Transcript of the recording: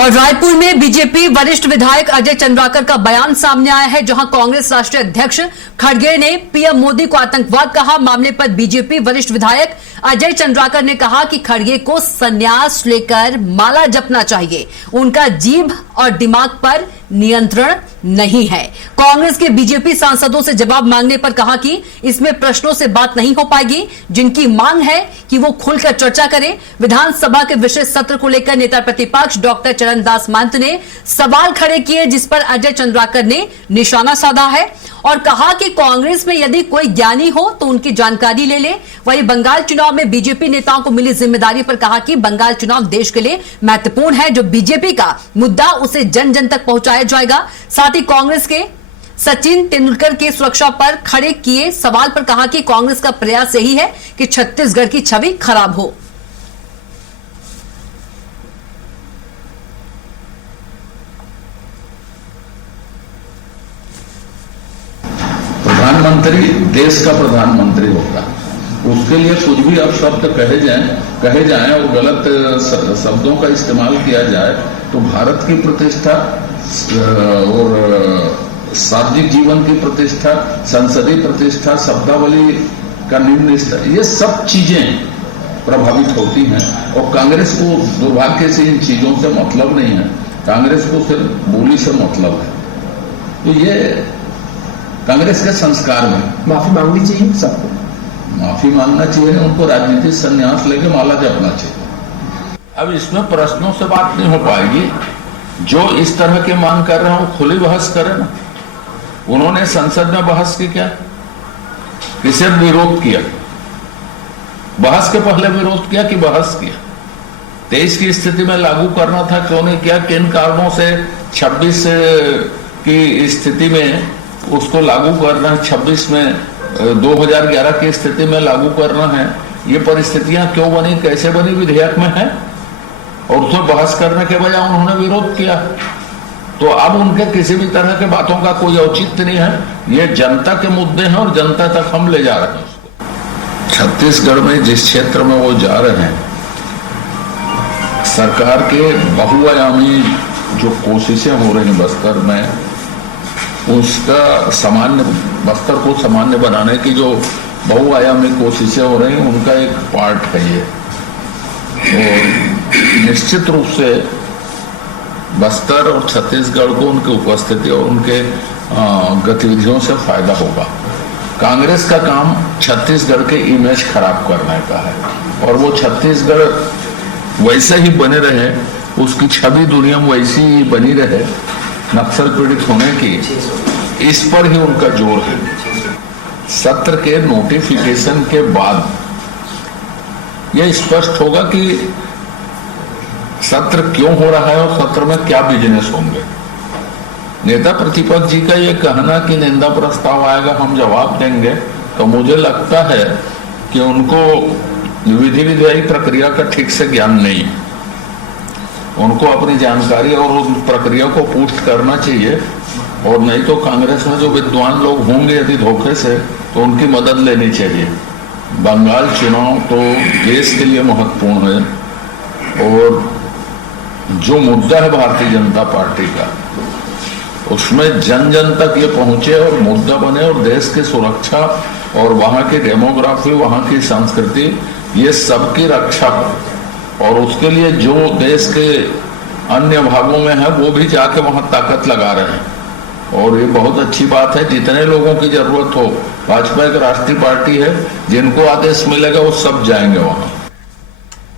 और रायपुर में बीजेपी वरिष्ठ विधायक अजय चंद्राकर का बयान सामने आया है, जहां कांग्रेस राष्ट्रीय अध्यक्ष खड़गे ने पीएम मोदी को आतंकवाद कहा। मामले पर बीजेपी वरिष्ठ विधायक अजय चंद्राकर ने कहा कि खड़गे को संन्यास लेकर माला जपना चाहिए, उनका जीभ और दिमाग पर नियंत्रण नहीं है। कांग्रेस के बीजेपी सांसदों से जवाब मांगने पर कहा कि इसमें प्रश्नों से बात नहीं हो पाएगी, जिनकी मांग है कि वो खुलकर चर्चा करें। विधानसभा के विशेष सत्र को लेकर नेता प्रतिपक्ष डॉक्टर चरणदास महंत ने सवाल खड़े किए, जिस पर अजय चंद्राकर ने निशाना साधा है और कहा कि कांग्रेस में यदि कोई ज्ञानी हो तो उनकी जानकारी ले ले। वहीं बंगाल चुनाव में बीजेपी नेताओं को मिली जिम्मेदारी पर कहा कि बंगाल चुनाव देश के लिए महत्वपूर्ण है, जो बीजेपी का मुद्दा उसे जन जन तक पहुंचाया जाएगा। साथ ही कांग्रेस के सचिन तेंदुलकर की सुरक्षा पर खड़े किए सवाल पर कहा कि कांग्रेस का प्रयास यही है कि छत्तीसगढ़ की छवि खराब हो। प्रधानमंत्री देश का प्रधानमंत्री होता है, उसके लिए कुछ भी अब शब्द कहे जाएं और गलत शब्दों का इस्तेमाल किया जाए तो भारत की प्रतिष्ठा और सार्वजनिक जीवन की प्रतिष्ठा, संसदीय प्रतिष्ठा, शब्दावली का निम्न स्तर, ये सब चीजें प्रभावित होती हैं। और कांग्रेस को दुर्भाग्य से इन चीजों से मतलब नहीं है, कांग्रेस को सिर्फ बोली से मतलब है। तो ये कांग्रेस के संस्कार में माफी मांगनी चाहिए, सबको माफी मांगना चाहिए, उनको राजनीतिक संन्यास लेके माला जपना चाहिए। अब इसमें प्रश्नों से बात नहीं हो पाएगी। जो इस तरह की मांग कर रहे हैं वो खुली बहस करें ना। उन्होंने संसद में बहस की क्या, किसे विरोध किया? बहस के पहले विरोध किया कि बहस किया? 23 की स्थिति में लागू करना था, क्यों नहीं किया? किन कारणों से 26 की स्थिति में उसको लागू करना है, 26 में 2011 की स्थिति में लागू करना है? ये परिस्थितियां क्यों बनी, कैसे बनी, विधेयक में है और उसमें बहस करने के बजाय उन्होंने विरोध किया। तो अब उनके किसी भी तरह के बातों का कोई औचित्य नहीं है। ये जनता के मुद्दे हैं और जनता तक हम ले जा रहे हैं उसको। छत्तीसगढ़ में जिस क्षेत्र में वो जा रहे हैं, सरकार के बहुआयामी जो कोशिशें हो रही हैं बस्तर में, उसका सामान्य, बस्तर को सामान्य बनाने की जो बहुआयामी कोशिशें हो रही हैं, उनका एक पार्ट है ये। और निश्चित रूप से बस्तर और छत्तीसगढ़ को उनकी उपस्थिति और उनके गतिविधियों से फायदा होगा। कांग्रेस का काम छत्तीसगढ़ के इमेज खराब करने का है और वो छत्तीसगढ़ वैसे ही बने रहे, उसकी छवि दुनिया में वैसी ही बनी रहे, नक्सल पीड़ित होने की, इस पर ही उनका जोर है। सत्र के नोटिफिकेशन के बाद यह स्पष्ट होगा कि सत्र क्यों हो रहा है और सत्र में क्या बिजनेस होंगे। नेता प्रतिपक्ष जी का यह कहना कि निंदा प्रस्ताव आएगा हम जवाब देंगे, तो मुझे लगता है कि उनको विधि विधायी प्रक्रिया का ठीक से ज्ञान नहीं है। उनको अपनी जानकारी और उन प्रक्रिया को पुष्ट करना चाहिए, और नहीं तो कांग्रेस में जो विद्वान लोग होंगे यदि धोखे से, तो उनकी मदद लेनी चाहिए। बंगाल चुनाव तो देश के लिए महत्वपूर्ण है और जो मुद्दा है भारतीय जनता पार्टी का, उसमें जन जन तक ये पहुंचे और मुद्दा बने और देश की सुरक्षा और वहां की डेमोग्राफी, वहां की संस्कृति, ये सबकी रक्षा हो। और उसके लिए जो देश के अन्य भागों में है वो भी जाके वहां ताकत लगा रहे हैं और ये बहुत अच्छी बात है। जितने लोगों की जरूरत हो, भाजपा एक राष्ट्रीय पार्टी है, जिनको आदेश मिलेगा वो सब जाएंगे वहां।